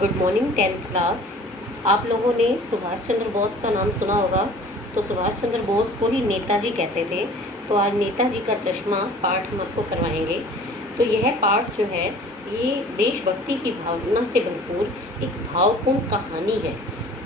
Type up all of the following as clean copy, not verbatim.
Good morning 10th class. आप लोगों ने सुभाष चंद्र बोस का नाम सुना होगा। तो सुभाष चंद्र बोस को ही नेताजी कहते थे। तो आज नेताजी का चश्मा पाठ हम आपको करवाएंगे। तो यह पाठ जो है ये देशभक्ति की भावना से भरपूर एक भावपूर्ण कहानी है,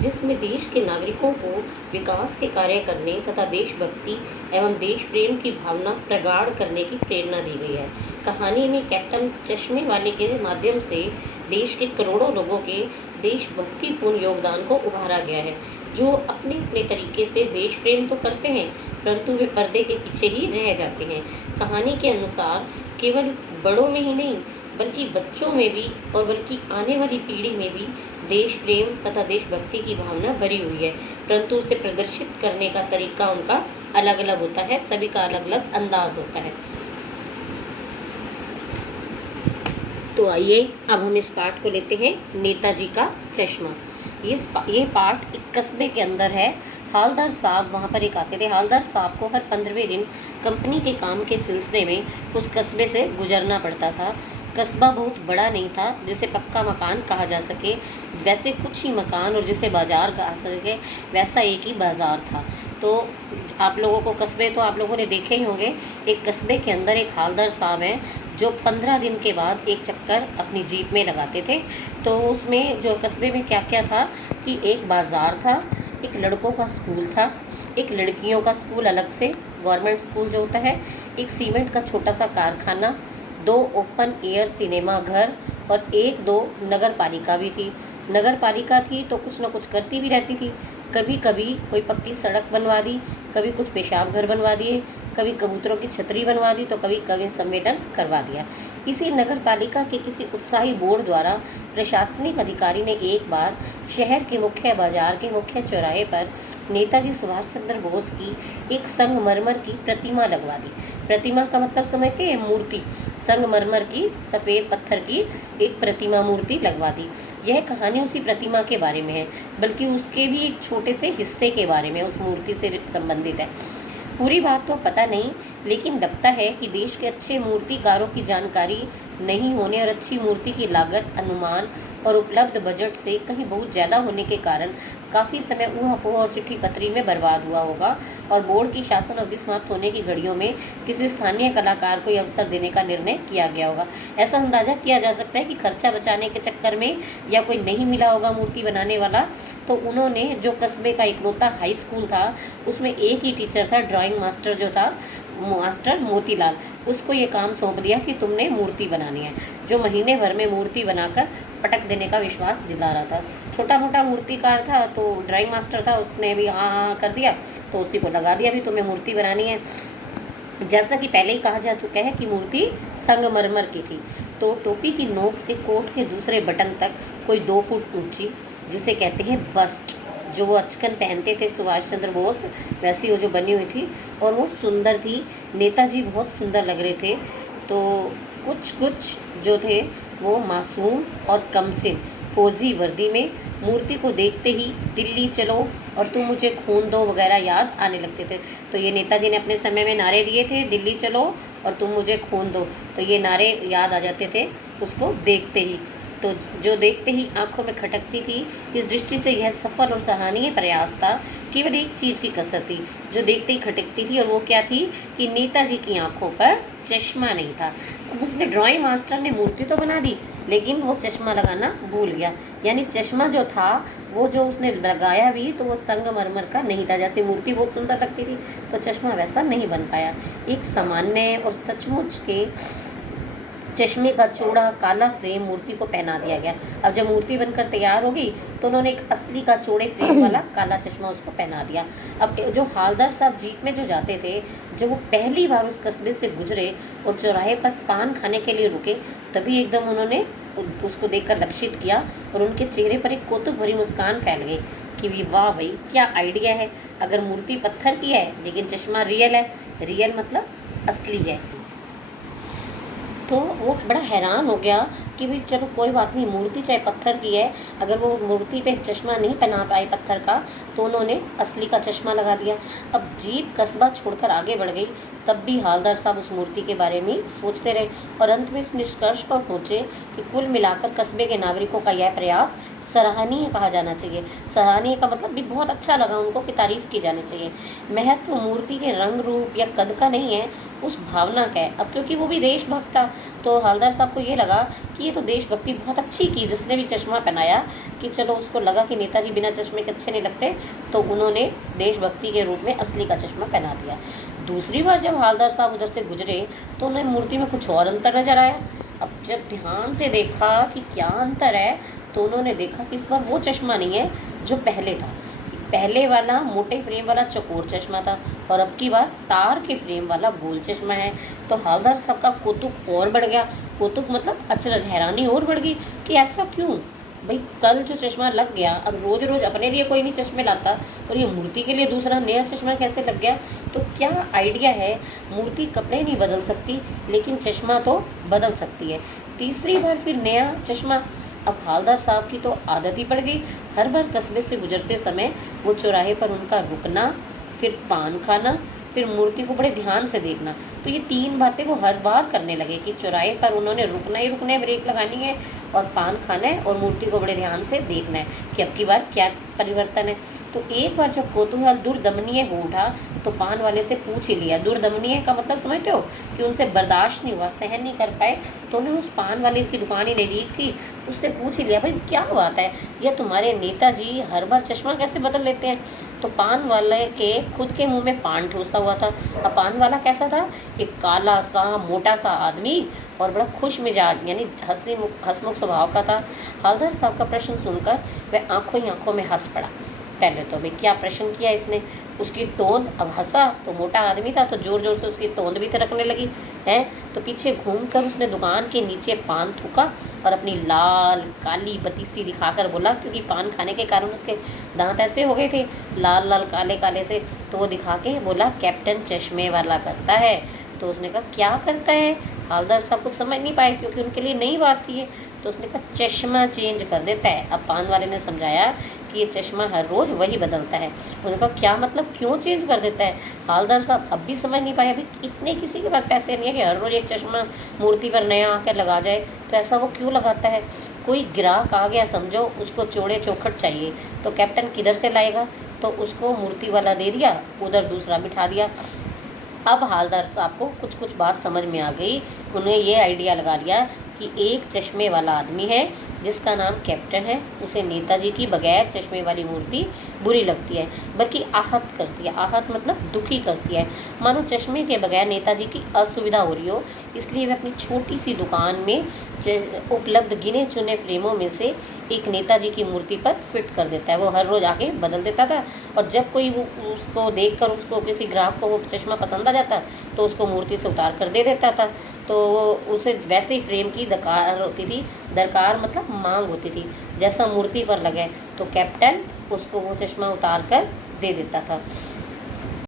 जिसमें देश के नागरिकों को विकास के कार्य करने तथा देशभक्ति एवं देश प्रेम की भावना प्रगाढ़ करने की प्रेरणा दी गई है। कहानी में कैप्टन चश्मे वाले के माध्यम से देश के करोड़ों लोगों के देशभक्तिपूर्ण योगदान को उभारा गया है, जो अपने अपने तरीके से देश प्रेम तो करते हैं, परंतु वे पर्दे के पीछे ही रह जाते हैं। कहानी के अनुसार केवल बड़ों में ही नहीं बल्कि बच्चों में भी और बल्कि आने वाली पीढ़ी में भी देश प्रेम तथा देशभक्ति की भावना भरी हुई है, परंतु उसे प्रदर्शित करने का तरीका उनका अलग अलग होता है, सभी का अलग अलग अंदाज होता है। तो आइए अब हम इस पाठ को लेते हैं, नेताजी का चश्मा। ये पाठ एक कस्बे के अंदर है। हालदार साहब वहाँ पर एक आते थे। हालदार साहब को हर 15वें दिन कंपनी के काम के सिलसिले में उस कस्बे से गुजरना पड़ता था। कस्बा बहुत बड़ा नहीं था जिसे पक्का मकान कहा जा सके, वैसे कुछ ही मकान, और जिसे बाज़ार कहा सके वैसा एक ही बाज़ार था। तो आप लोगों को कस्बे तो आप लोगों ने देखे ही होंगे। एक कस्बे के अंदर एक हालदार साहब हैं जो 15 दिन के बाद एक चक्कर अपनी जीप में लगाते थे। तो उसमें जो कस्बे में क्या क्या था कि एक बाज़ार था, एक लड़कों का स्कूल था, एक लड़कियों का स्कूल अलग से, गवर्नमेंट स्कूल जो होता है, एक सीमेंट का छोटा सा कारखाना, 2 ओपन एयर सिनेमा घर और 1-2 नगर पालिका भी थी। नगर पालिका थी तो कुछ ना कुछ करती भी रहती थी। कभी कभी कोई पक्की सड़क बनवा दी, कभी कुछ पेशाब घर बनवा दिए, कभी कबूतरों की छतरी बनवा दी, तो कभी कवि सम्मेलन करवा दिया। इसी नगर पालिका के किसी उत्साही बोर्ड द्वारा प्रशासनिक अधिकारी ने एक बार शहर के मुख्य बाजार के मुख्य चौराहे पर नेताजी सुभाष चंद्र बोस की एक संगमरमर की प्रतिमा लगवा दी। प्रतिमा का मतलब समझते हैं? मूर्ति। संगमरमर की, सफ़ेद पत्थर की एक प्रतिमा मूर्ति लगवा दी। यह कहानी उसी प्रतिमा के बारे में है, बल्कि उसके भी एक छोटे से हिस्से के बारे में, उस मूर्ति से संबंधित है। पूरी बात तो पता नहीं, लेकिन लगता है कि देश के अच्छे मूर्तिकारों की जानकारी नहीं होने और अच्छी मूर्ति की लागत, अनुमान और उपलब्ध बजट से कहीं बहुत ज़्यादा होने के कारण काफ़ी समय ऊहापोह और चिट्ठी पत्री में बर्बाद हुआ होगा, और बोर्ड की शासन अवधि समाप्त होने की घड़ियों में किसी स्थानीय कलाकार को अवसर देने का निर्णय किया गया होगा। ऐसा अंदाज़ा किया जा सकता है कि खर्चा बचाने के चक्कर में या कोई नहीं मिला होगा मूर्ति बनाने वाला, तो उन्होंने जो कस्बे का इकलौता हाई स्कूल था उसमें एक ही टीचर था, ड्राइंग मास्टर जो था, मास्टर मोतीलाल, उसको ये काम सौंप दिया कि तुमने मूर्ति बनानी है, जो महीने भर में मूर्ति बनाकर पटक देने का विश्वास दिला रहा था। छोटा मोटा मूर्तिकार था तो ड्राइंग मास्टर था, उसने भी हाँ हाँ कर दिया, तो उसी को लगा दिया भी तुम्हें मूर्ति बनानी है। जैसा कि पहले ही कहा जा चुका है कि मूर्ति संगमरमर की थी। तो टोपी की नोक से कोट के दूसरे बटन तक कोई 2 फुट ऊंची, जिसे कहते हैं बस्ट, जो वो अचकन पहनते थे सुभाष चंद्र बोस, वैसी वो जो बनी हुई थी, और वो सुंदर थी। नेताजी बहुत सुंदर लग रहे थे। तो कुछ जो थे वो मासूम और कमसिन फौजी वर्दी में मूर्ति को देखते ही दिल्ली चलो और तुम मुझे खून दो वगैरह याद आने लगते थे। तो ये नेताजी ने अपने समय में नारे दिए थे, दिल्ली चलो और तुम मुझे खून दो, तो ये नारे याद आ जाते थे उसको देखते ही। तो जो देखते ही आंखों में खटकती थी, इस दृष्टि से यह सफल और सराहनीय प्रयास था। केवल एक चीज़ की कसर थी जो देखते ही खटकती थी, और वो क्या थी कि नेताजी की आंखों पर चश्मा नहीं था। उसने, ड्राइंग मास्टर ने मूर्ति तो बना दी, लेकिन वो चश्मा लगाना भूल गया। यानी चश्मा जो था वो जो उसने लगाया भी तो वो संगमरमर का नहीं था। जैसे मूर्ति बहुत सुंदर लगती थी तो चश्मा वैसा नहीं बन पाया। एक सामान्य और सचमुच के चश्मे का चौड़ा काला फ्रेम मूर्ति को पहना दिया गया। अब जब मूर्ति बनकर तैयार हो गई तो उन्होंने एक असली का चौड़े फ्रेम वाला काला चश्मा उसको पहना दिया। अब जो हालदार साहब जीप में जो जाते थे, जब वो पहली बार उस कस्बे से गुजरे और चौराहे पर पान खाने के लिए रुके, तभी एकदम उन्होंने उसको देखकर लक्षित किया और उनके चेहरे पर एक कौतुक भरी मुस्कान फैल गई कि वाह भाई, क्या आइडिया है। अगर मूर्ति पत्थर की है लेकिन चश्मा रियल है, रियल मतलब असली है। तो वो बड़ा हैरान हो गया कि भाई चलो कोई बात नहीं, मूर्ति चाहे पत्थर की है, अगर वो मूर्ति पे चश्मा नहीं पहना पाए पत्थर का, तो उन्होंने असली का चश्मा लगा दिया। अब जीप कस्बा छोड़कर आगे बढ़ गई, तब भी हालदार साहब उस मूर्ति के बारे में सोचते रहे और अंत में इस निष्कर्ष पर पहुँचे कि कुल मिलाकर कस्बे के नागरिकों का यह प्रयास सराहनीय कहा जाना चाहिए। सराहनीय का मतलब भी बहुत अच्छा लगा उनको कि तारीफ़ की जानी चाहिए। महत्व मूर्ति के रंग रूप या कद का नहीं है, उस भावना का है। अब क्योंकि वो भी देशभक्त था, तो हालदार साहब को ये लगा कि ये तो देशभक्ति बहुत अच्छी की जिसने भी चश्मा पहनाया, कि चलो उसको लगा कि नेताजी बिना चश्मे के अच्छे नहीं लगते, तो उन्होंने देशभक्ति के रूप में असली का चश्मा पहना दिया। दूसरी बार जब हालदार साहब उधर से गुजरे तो उन्हें मूर्ति में कुछ और अंतर नजर आया। अब जब ध्यान से देखा कि क्या अंतर है, तो उन्होंने देखा कि इस बार वो चश्मा नहीं है जो पहले था। पहले वाला मोटे फ्रेम वाला चौकोर चश्मा था और अब की बार तार के फ्रेम वाला गोल चश्मा है। तो हालदार साहब का कौतुक और बढ़ गया। कौतुक मतलब अचरज, हैरानी और बढ़ गई कि ऐसा क्यों। भाई कल जो चश्मा लग गया, अब रोज़ रोज़ अपने लिए कोई नहीं चश्मे लाता, और ये मूर्ति के लिए दूसरा नया चश्मा कैसे लग गया। तो क्या आइडिया है, मूर्ति कपड़े नहीं बदल सकती लेकिन चश्मा तो बदल सकती है। तीसरी बार फिर नया चश्मा। अब हालदार साहब की तो आदत ही पड़ गई, हर बार कस्बे से गुजरते समय वो चौराहे पर उनका रुकना, फिर पान खाना, फिर मूर्ति को बड़े ध्यान से देखना। तो ये 3 बातें वो हर बार करने लगे कि चौराहे पर उन्होंने रुकना ही रुकना है, ब्रेक लगानी है, और पान खाना है, और मूर्ति को बड़े ध्यान से देखना है कि अब की बार क्या परिवर्तन है। तो एक बार जब कौतूहल दुर्दमनीय हो उठा तो पान वाले से पूछ ही लिया। दुर्दमनीय का मतलब समझते हो कि उनसे बर्दाश्त नहीं हुआ, सहन नहीं कर पाए, तो उन्होंने उस पान वाले की दुकान ही नज़दीक थी, उससे पूछ ही लिया, भाई क्या बात है, यह तुम्हारे नेताजी हर बार चश्मा कैसे बदल लेते हैं। तो पान वाले के खुद के मुंह में पान ठूसा हुआ था। अब पान वाला कैसा था, एक काला सा मोटा सा आदमी और बड़ा खुश मिजाज यानी हंसमुख स्वभाव का था। हालदार साहब का प्रश्न सुनकर वह आंखों ही आंखों में हंस पड़ा। पहले तो भाई क्या प्रश्न किया इसने, उसकी तोंद, अब हंसा तो मोटा आदमी था तो ज़ोर ज़ोर से उसकी तोंद भी थिरकने लगी है। तो पीछे घूमकर उसने दुकान के नीचे पान थूका और अपनी लाल काली बतीसी दिखाकर बोला, क्योंकि पान खाने के कारण उसके दांत ऐसे हो गए थे लाल लाल काले काले से, तो वो दिखा के बोला, कैप्टन चश्मे वाला करता है। तो उसने कहा क्या करता है। हालदार साहब कुछ समझ नहीं पाए क्योंकि उनके लिए नई बात थी ये। तो उसने कहा चश्मा चेंज कर देता है। अब पान वाले ने समझाया कि ये चश्मा हर रोज़ वही बदलता है। उन्होंने कहा क्या मतलब, क्यों चेंज कर देता है। हालदार साहब अब भी समझ नहीं पाए, अभी इतने किसी के पास पैसे नहीं है कि हर रोज़ एक चश्मा मूर्ति पर नया आकर लगा जाए, तो ऐसा वो क्यों लगाता है। कोई ग्राहक आ गया समझो, उसको चौड़े चौखट चाहिए, तो कैप्टन किधर से लाएगा। तो उसको मूर्ति वाला दे दिया, उधर दूसरा बिठा दिया। अब हालदार साहब को कुछ कुछ बात समझ में आ गई। उन्हें ये आइडिया लगा लिया कि एक चश्मे वाला आदमी है जिसका नाम कैप्टन है, उसे नेताजी की बगैर चश्मे वाली मूर्ति बुरी लगती है, बल्कि आहत करती है। आहत मतलब दुखी करती है, मानो चश्मे के बगैर नेताजी की असुविधा हो रही हो। इसलिए वह अपनी छोटी सी दुकान में उपलब्ध गिने चुने फ्रेमों में से एक नेताजी की मूर्ति पर फिट कर देता है। वो हर रोज़ आके बदल देता था, और जब कोई वो उसको देखकर उसको किसी ग्राहक को वो चश्मा पसंद आ जाता तो उसको मूर्ति से उतार कर दे देता था। तो उसे वैसे ही फ्रेम की दरकार होती थी, दरकार मतलब मांग होती थी, जैसा मूर्ति पर लगे तो कैप्टन उसको वो चश्मा उतार कर दे देता था।